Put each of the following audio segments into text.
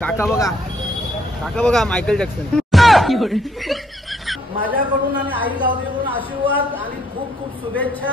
काका बघा Michael Jackson. माझ्याकडून आणि आई गावदेकडून आशीर्वाद आणि खूप खूप शुभेच्छा.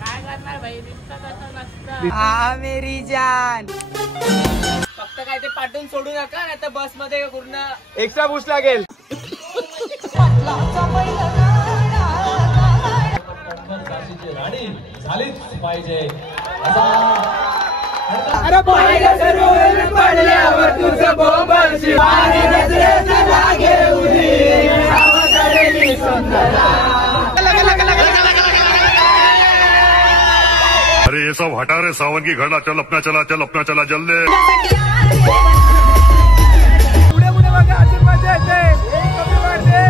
काय करणार भाई, मेरी जान. फक्त काय ते पाठवून सोडू नका, नाही तर बस मध्ये पूर्ण एक्स्ट्रा बूस्ट लागेल. राणी झालीच पाहिजे. अरे पाहिलं सर्व पडल्यावर तुझं बोंबल शिवाय नजरेचा लागे उदी आवाजाने सुंदरा. अरे ये सब हटा रे सावन की घड़ा. चल अपना चला जल्दी. पुढे बघा आशीर्वाद द्यायचे. कमी वाढते.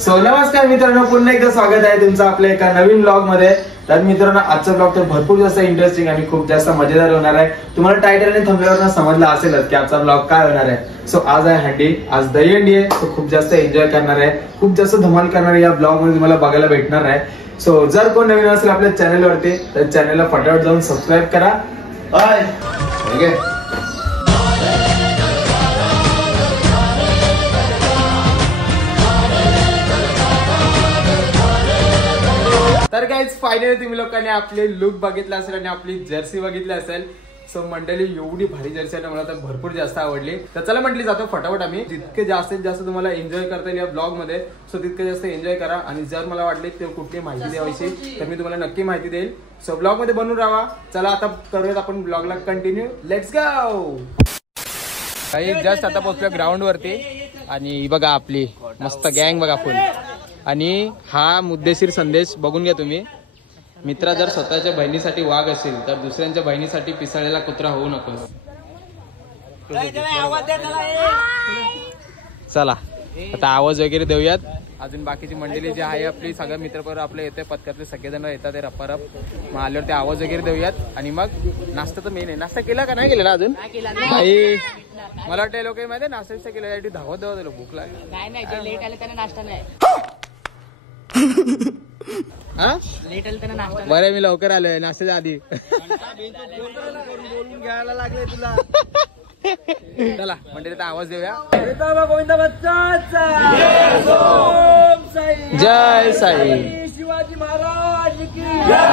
सो नमस्कार मित्रांनो, पुन्हा एकदा स्वागत आहे तुमचं आपल्या एका नवीन ब्लॉग मध्ये. तर मित्रांनो, आजचा ब्लॉग तर भरपूर जास्त इंटरेस्टिंग आणि खूप जास्त मजेदार होणार आहे. तुम्हाला टायटल आणि थंबनेलवरून समजलं असेलच की आजचा ब्लॉग काय होणार आहे. सो आज आहे हंडी, आज दहीहंडी आहे. तो खूप जास्त एन्जॉय करणार आहे, खूप जास्त धमाल करणार आहे. या ब्लॉग मध्ये तुम्हाला बघायला भेटणार आहे. सो जर कोण नवीन असेल आपल्या चॅनलवरती तर चॅनलला फटाफट जाऊन सबस्क्राईब करा. तर गाईज फायनली तुम्ही लोकांनी आपले लुक बघितला असेल आणि आपली जर्सी बघितली असेल. सो मंडळी, एवढी भारी जर्सी आहे, मला तर भरपूर जास्त आवडली. तर चला म्हटली जातो फटाफट. आम्ही जितके जास्तीत जास्त तुम्हाला एन्जॉय करता येईल या ब्लॉग मध्ये, सो तितके जास्त एन्जॉय करा. आणि जर मला वाटले ते कुठली माहिती द्यायची तर मी तुम्हाला नक्की माहिती देईल. सो ब्लॉग मध्ये बनून राहा. चला आता करूयात आपण ब्लॉगला कंटिन्यू. Let's go. काही जस्ट आता पोहोचलो ग्राउंड वरती आणि बघा आपली मस्त गँग बघा फुल. आणि हा मुद्देशीर संदेश बघून घ्या तुम्ही. मित्रा, जर स्वतःच्या बहिणीसाठी वाघ असेल तर दुसऱ्यांच्या बहिणीसाठी पिसाळलेला कुत्रा होऊ नकोस. चला आता आवाज वगैरे देऊयात. अजून बाकीची मंडळी जी आहे आपली सगळं मित्रपर आपले येते, पथकातले सगळेजण येतात ते रप्पारप. मग आल्यावर ते आवाज वगैरे देऊयात आणि मग नाश्ता तर मेन आहे. नाश्ता केला का नाही केलेला अजून भाई? मला वाटतं लोक माहिती नाश्ता केला यासाठी धावत भूक लागली. नाही लेट आले त्यांना नाश्ता नाही. लेट आले त्यांना नाश्ता. बरं, मी लवकर आलोय नाश्त्याच्या आधी. बोलून घ्यायला लागले तुला. चला म्हणजे आवाज देऊया. गोविंद बच्चाचा जय साई. शिवाजी महाराज की जय.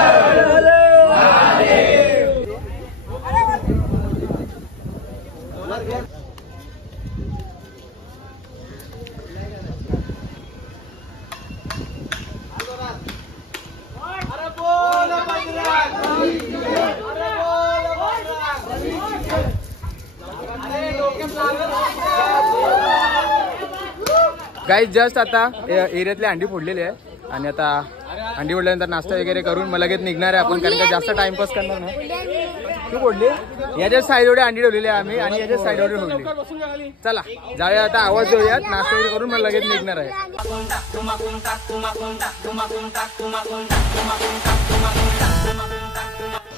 गाईज जस्ट आता एरियातली अंडी फोडलेली आहे आणि आता अंडी फोडल्यानंतर नाश्ता वगैरे करून मग लगेच निघणार आहे आपण, कारण का जास्त टाइमपास करणार नाही. तू फोडली याच्या साईड एवढे अंडी ठेवलेली आहे आम्ही आणि याच्या साईड एवढे फोडली. चला जाऊया आता, आवाज देऊयात, नाश्ता वगैरे करून मग लगेच निघणार आहे.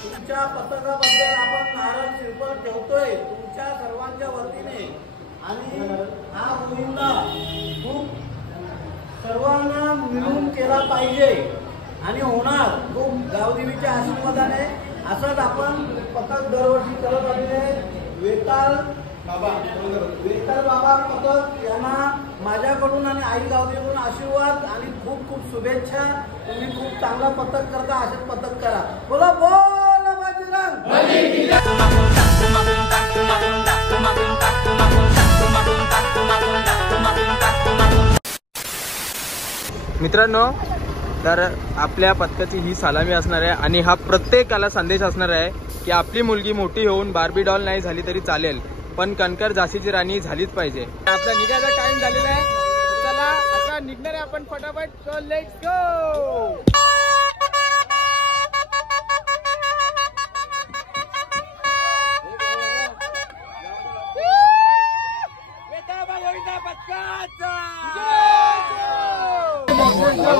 तुमच्या पथकाबद्दल आपण नारळ श्रीफळ ठेवतोय तुमच्या सर्वांच्या वतीने. आणि हा गोविंद खूप सर्वांना मिळून केला पाहिजे आणि होणार खूप गावदेवीच्या आशीर्वादाने. असंच आपण पथक दरवर्षी करत आलेले वेताल बाबा पथक यांना माझ्याकडून आणि आई गावदेकडून आशीर्वाद आणि खूप खूप शुभेच्छा. तुम्ही खूप चांगला पथक करता, असेच पथक करा. बोला बोला बजरंग. मित्रांनो, तर आपल्या पथकाची ही सलामी असणार आहे आणि हा प्रत्येकाला संदेश असणार आहे की आपली मुलगी मोठी होऊन बार्बी डॉल नाही झाली तरी चालेल, पण कणकर झाशीची राणी झालीच पाहिजे. आपला निघायचा टाइम झालेला आहे. चला आता निघणार आहे आपण फटाफट. So let's go.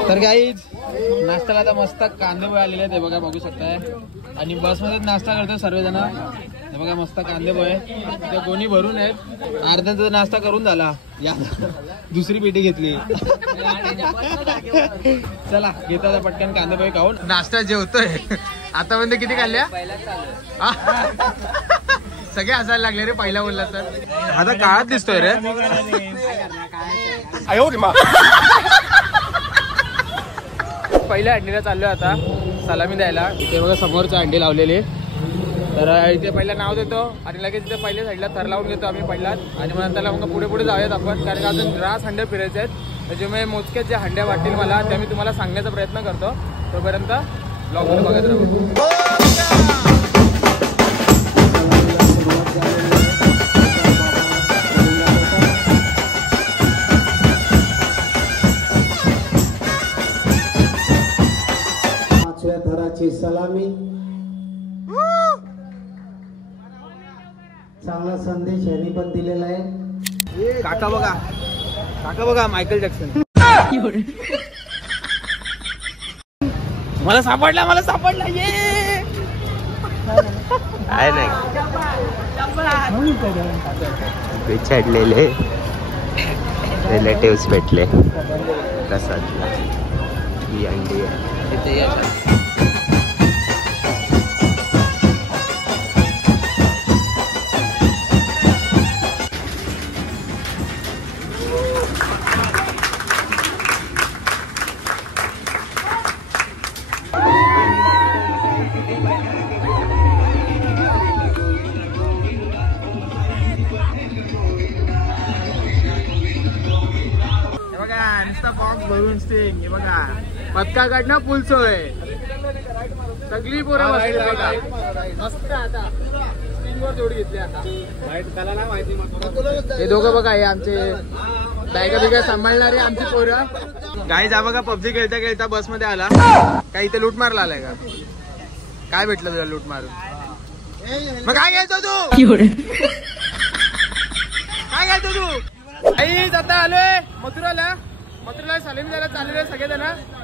तर गाईज नाश्त्याला आता मस्त कांदे आलेले आहेत, बघा बघू शकताय. आणि बसमध्ये नाश्ता करतो सर्वजण. हे बघा मस्त कांदे पोहे ते कोणी भरून आहेत. अर्ध्याचा नाश्ता करून झाला. या दुसरी पेटी घेतली. चला घेतो पटकन कांदे पोहे खाऊन. नाश्ता जेवतोय आतापर्यंत किती खाल्ल्या? सगळे हसायला लागले रे पहिला बोलला तर. आता काळात दिसतोय रे. पहिल्या हंडीला चाललोय आता सलामी द्यायला. इथे बघा समोरचं हंडी लावलेली. तर इथे पहिला नाव देतो आणि लगेच इथे पहिल्या साईडला थर लावून घेतो आम्ही पहिलाच. आणि मग त्याला मग पुढे पुढे जाऊयात आपण, कारण का अजून रास हंडे फिरायचे आहेत. त्याच्यामुळे मोजकेच जे हंड्या वाटतील मला त्या मी तुम्हाला सांगण्याचा प्रयत्न करतो. तोपर्यंत ब्लॉग बघत राहू. पाचव्या थराची सलामी. चांगला संदेश यांनी पण दिलेला आहे. काका बघा मायकल जॅक्सन. मला सापडला ये आहे नाही बिछडलेले रिलेटिव्स भेटले प्रसादला. ही अंडी आहे. भरून स्टिंग. हे बघा पत्काकडनं पुलसोय सगळी पोरं बसली बघा मस्त. आता स्टिंग वर जोडी घेतली. आता हे दोघं बघा हे आमचे बॅगा बिगा सांभाळणारे आमची पोरं. गाईज हा बघा पबजी खेळता खेळता बस मध्ये आला. काय इथे लूट मारला आलाय का? काय भेटलं तुला लूट मारून? मग काय घ्यायचो तू? काय घ्यायचो तू? गाईज आता आलोय मथुराला सलामी द्यायला चाललेले सगळेजण.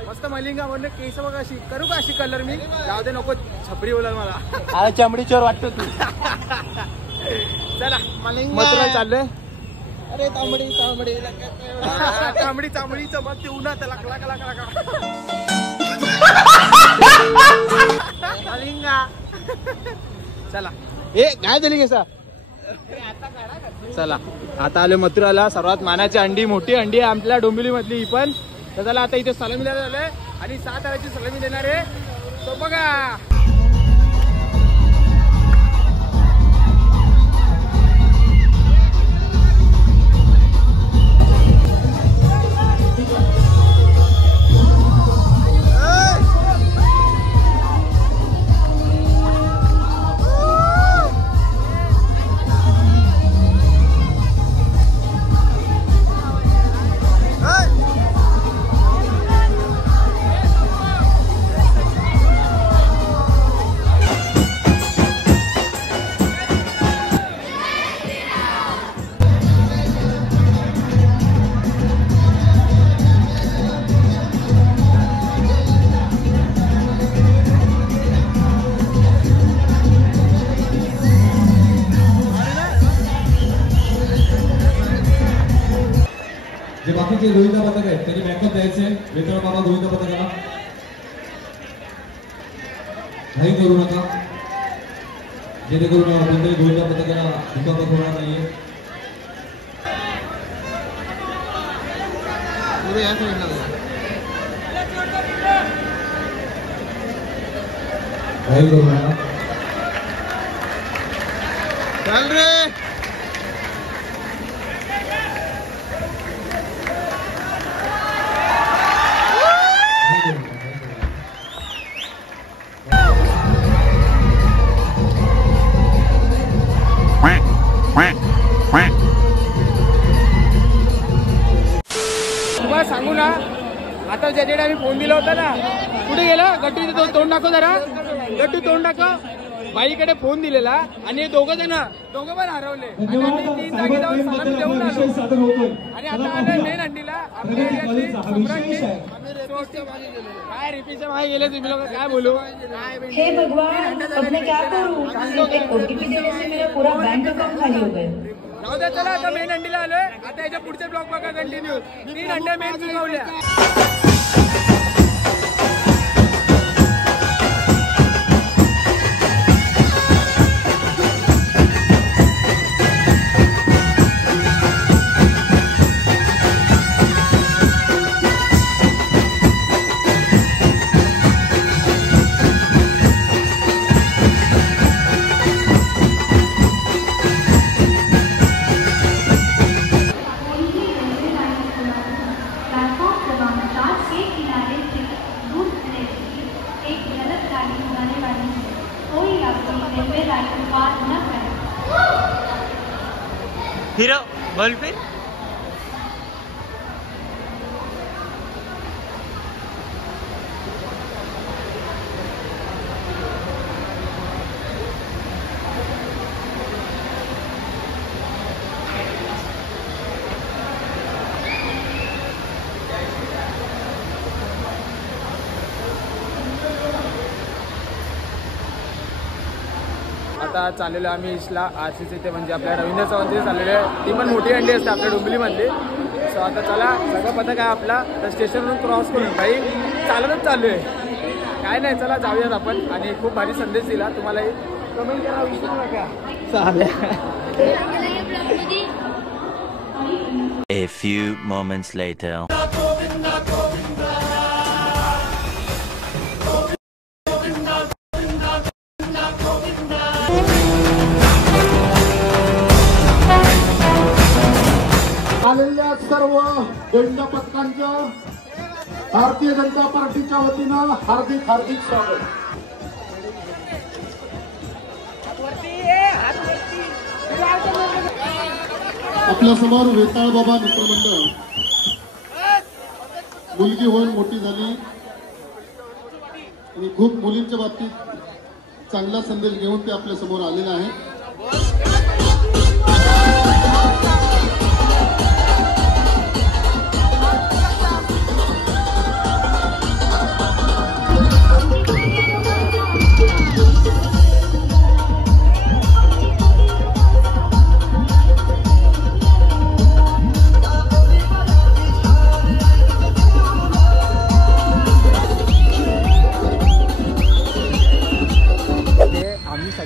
मस्त मलिंगा म्हणलं केस बघा अशी करू का अशी कलर मी जाऊ दे नको छपरी बोला मला. चमडी चोर वाटतो तू. चला मथुराला चाललोय. अरे तांबडी चमकते उन्हात मलिंगा. चला हे काय झाली केसा? चला आता आले मथुराला. सर्वात मानाची अंडी मोठी अंडी आहे आपल्या डोंबिवली मधली ही पण. तर त्याला आता इथे सलामी द्यायला झालंय आणि 7 ताराची सलामी देणार आहे. तो बघा जे बाकीचे गोविंदा पथक आहेत त्यांनी बॅकअप द्यायचे. मित्र बाबा गोविंदा पथकाला घाई करू नका, जेणेकरून कोणत्याही गोविंदा पथकाला दुखापत होणार नाहीये. घाई करू नका. चल रे. तुम्हाला सांगू ना आता ज्याच्याकडे आम्ही फोन दिला होता ना कुठे गेला? गट्टू तोंड दाखव जरा. गट्टू तोंड दाखव. बाईकडे फोन दिलेला आणि दोघं पण हरवले आणि आम्ही 3 जागी जाऊन सलामी देऊन आलो आणि आता आलोय मेन हंडीला आपल्या एरियातली सम्राटची काय रिपीच्या मागे गेले तुम्ही लोक काय बोलू हे भगवान अब मैं क्या करूं एक ओटीपी देने से मेरा पूरा बैंक अकाउंट खाली हो गया जाऊ द्या चला आता मेन हंडीला आलोय आता याच्या पुढचे ब्लॉग बघा कंटिन्यू 3 हंड्या मेन चुकवल्या हीरो बोल फिर आता चाललेलो आम्ही इसला आरसीसी ते म्हणजे आपल्या रवींद्र चव्हाणची चाललेलो आहे ती पण मोठी हंडी असते आपल्या डोंबिवलीमधली सो आता चला सगळं पथक आहे आपला तर स्टेशनवरून क्रॉस करून काही चालतच चालू आहे काय नाही चला जाऊयात आपण आणि खूप भारी संदेश दिला तुम्हालाही कमेंट करा विसरू नका चालेल A few moments later. आलेल्या सर्व गोविंदा पथकांच्या भारतीय जनता पार्टीच्या वतीनं हार्दिक हार्दिक स्वागत. आपल्या समोर वेताळ बाबा मित्रमंडळ मुलगी होऊन मोठी झाली आणि खूप मुलींच्या बाबतीत चांगला संदेश घेऊन ते आपल्या समोर आलेला आहे.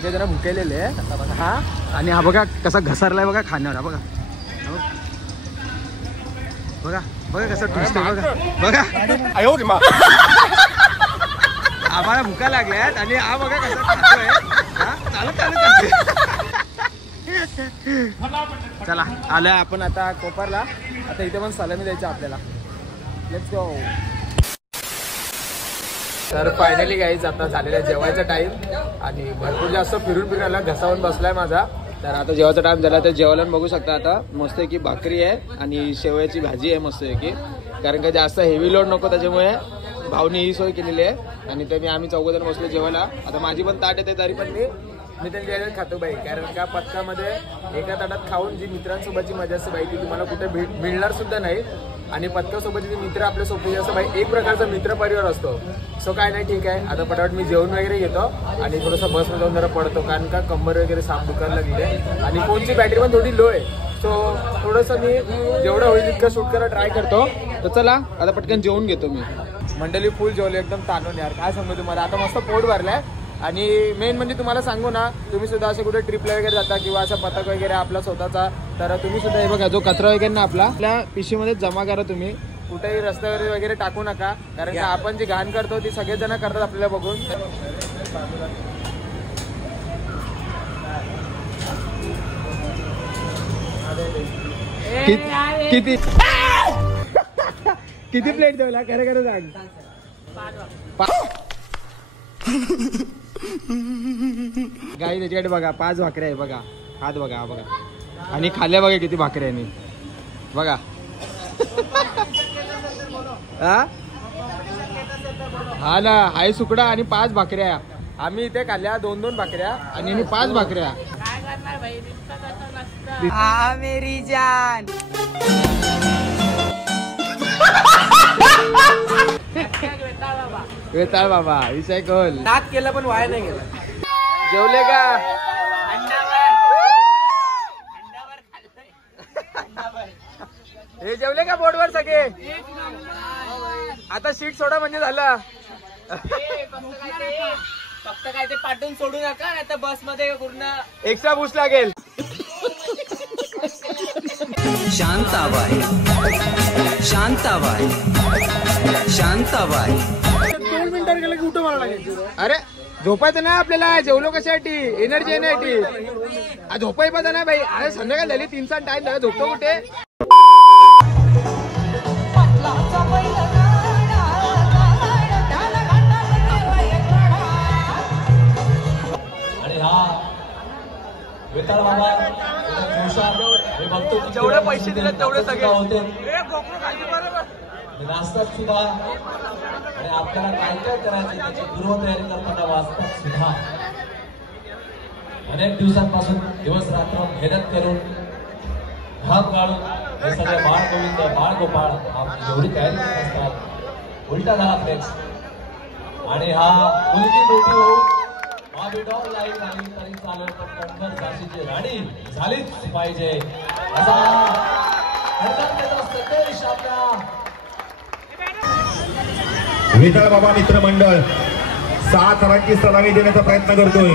जरा भुकेलेले हा आणि हा बघा कसा घसरलाय बघा खाण्यावर बघा बघा बघा कसं ट्विस्ट आहे बघा बघा आम्हाला भुका लागल्यात आणि हा बघा कसं खातोय चालत चालत चला आलोय आपण आता कोपरला आता इथे पण सलामी द्यायची आपल्याला लेट्स गो. तर फायनली गाईज आता झालेला जेवायचा टाइम आणि भरपूर जास्त फिरून फिरायला घसावून बसलाय माझा. तर आता जेवायचा टाइम झाला तर जेवायला बघू शकता आता मस्त की भाकरी आहे आणि शेवयाची भाजी आहे मस्त की कारण का जास्त हेवी लोड नको त्याच्यामुळे भावनी ही सोय केलेली आहे आणि ते आम्ही चौघजण बसलो जेवायला. आता माझी पण ताट येते तरी पण मी त्यांच्या जेवायला खातो बाई कारण का पथकामध्ये एका ताटात खाऊन जी मित्रांसोबतची मजा असते बाई ती तुम्हाला कुठे मिळणार सुद्धा नाही आणि पथकासोबतचे जे मित्र आपल्या सोबत असं बाई एक प्रकारचा मित्र परिवार असतो. सो काय नाही ठीक आहे आता पटापट मी जेवण वगैरे घेतो आणि थोडंसं बसमध्ये जाऊन जरा पडतो कारण का कंबर वगैरे साफ दुखायला लागले आणि फोनची बॅटरी पण थोडी लो आहे. सो थोडंसं मी जेवढं होईल इतकं शूट करायला ट्राय करतो. तर चला आता पटकन जेवून घेतो मी. मंडळी फुल जेवले एकदम ताणून यार काय सांगू तुम्हाला आता मस्त पोट भरलाय आणि मेन म्हणजे तुम्हाला सांगू ना तुम्ही सुद्धा असे कुठे ट्रिपला वगैरे जाता किंवा असं पथक वगैरे आपला स्वतःचा तर तुम्ही सुद्धा हे बघा जो कचरा वगैरे ना आपल्या पिशवीमध्ये जमा करा. तुम्ही कुठेही रस्त्यावर वगैरे टाकू नका कारण का आपण जी घाण करतो ती सगळेजण करतात आपल्याला बघून. किती किती प्लेट जेवला खरं खरं सांग. गाई त्याच्याकडे बघा 5 भाकऱ्या आहे बघा हात बघा हा बघा आणि खाल्ल्या बघा किती भाकऱ्या आहे बघा हा ना हाय सुकडा आणि 5 भाकऱ्या आम्ही इथे खाल्ल्या 2-2 भाकऱ्या आणि मी 5 भाकऱ्या. काय करणार भाई, हा मेरी जान. वेताळ बाबा विषय कोल नाक केलं पण वाया नाही गेला. जेवले का? हे जेवले का बोर्डवर सगळे? आता सीट सोडा म्हणजे झालं. फक्त काय ते पाठवून सोडू नका, आता बस मध्ये पूर्ण एक्स्ट्रा बूस्ट लागेल. शांताबाई शांताबाई शांताबाई. 2 मिनिटांनी गेलं की उठं मला लागेल. अरे झोपायचं नाही आपल्याला, जेवलो कशासाठी? एनर्जी येण्यासाठी. झोपायचं नाही भाई. अरे संध्याकाळ झाली, 3चा टाइम झाला, झोपतो कुठे? आणि हा वेताळ बाबा बघतो जेवढे पैसे दिले तेवढे सगळे होते नाचतात सुद्धा आणि आपल्याला काय काय करायचं त्याची पूर्वतयारी करताना वाचतात सुद्धा. अनेक दिवसांपासून दिवस रात्र मेहनत करून घाम गाळून हे सगळे बाळ गोविंद बाळ गोपाळ एवढी तयारी करत असतात. उलटा झाला फ्रेंड्स. आणि हा मुलगी मोठी होऊन हा बेडॉल लाईन आली तरी चालेल, पण कणखर झाशीची राणी झालीच पाहिजे असा संदेश आपल्या वेताळ बाबा मित्रमंडळ 7 थरांची सलामी देण्याचा प्रयत्न करतोय.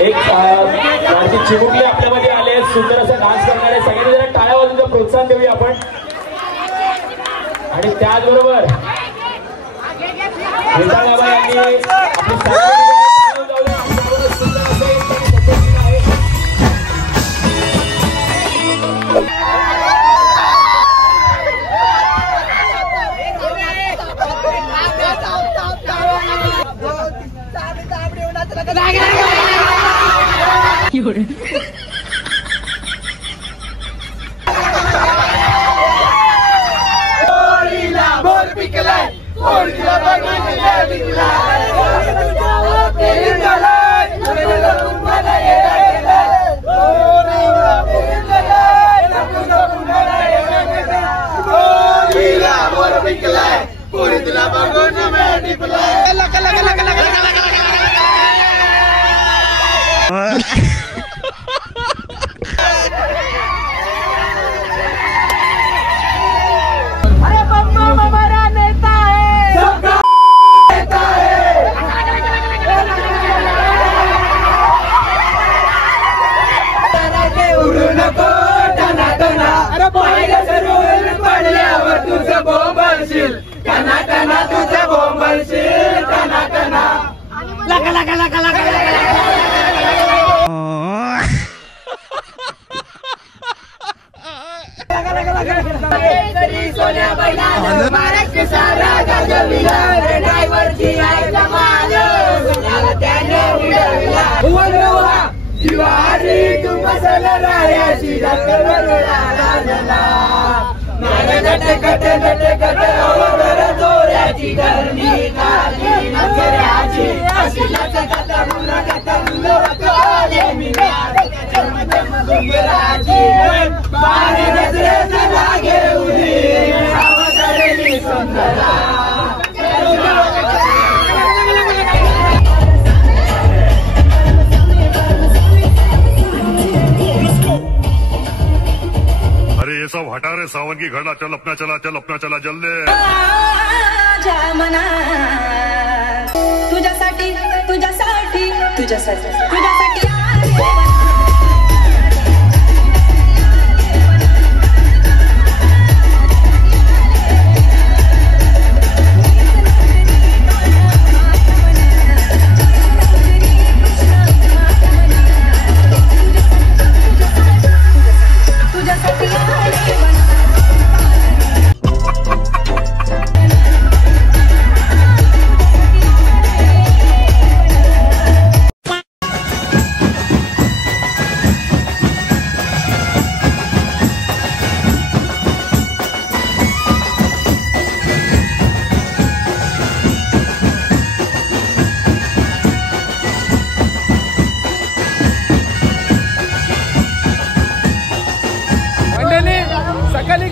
एक चिमुकले आपल्यामध्ये आले, सुंदर असा डान्स करणारे. सगळ्यांनी जरा टाळ्या वाजवून प्रोत्साहन देऊया आपण. आणि त्याचबरोबर वेताळ बाबा यांनी आपली सुंदर असे अरे ये सब हटा रे सावन की घड़ा. चल अपना चला, चल अपना चला जल्दी. तुझ्यासाठी तुझ्यासाठी तुझ्यासाठी तुझ्यासाठी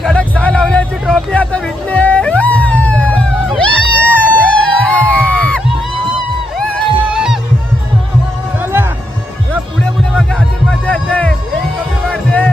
कडक साय लावल्याची ट्रॉफी आता भेटली. पुढे पुढे बघा अजून मजा येते. कमी वाढते.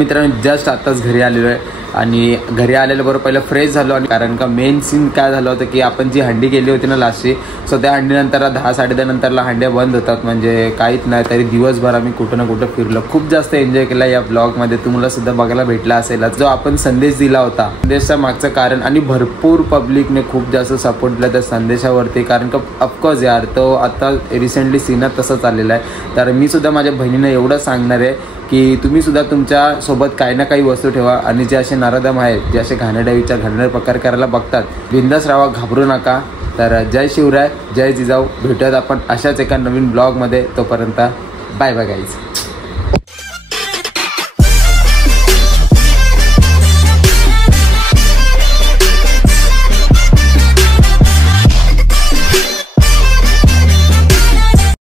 मित्रांनो जस्ट आताच घरी आलेलो आहे आणि घरी आलेल्या बरोबर पहिलं फ्रेश झालो. आणि कारण का मेन सीन काय झालं होतं की आपण जी हंडी केली होती ना लास्टची, सो त्या हंडीनंतर 10-10:30 नंतरला हंड्या बंद होतात. म्हणजे काहीच नाही तरी दिवसभर आम्ही कुठं ना कुठं फिरलो. खूप जास्त एन्जॉय केला या ब्लॉगमध्ये. तुम्हाला सुद्धा बघायला भेटला असेल जो आपण संदेश दिला होता. संदेशाच्या मागचं कारण आणि भरपूर पब्लिकने खूप जास्त सपोर्ट दिला त्या संदेशावरती. कारण का ऑफकोर्स यार तो आता रिसेंटली सीनात तसंच आलेला आहे. तर मी सुद्धा माझ्या बहिणीनं एवढं सांगणार आहे की तुम्ही सुद्धा तुमच्या सोबत काही ना काही वस्तू ठेवा आणि जे असे नराधम आहेत, जे असे घाणेरड्या विचार घाणेरडे प्रकार करायला बघतात, बिंदास राहा, घाबरू नका. तर जय शिवराय, जय जिजाऊ. भेटूयात आपण अशाच एका नवीन ब्लॉगमध्ये. तोपर्यंत बाय बाय गाईज.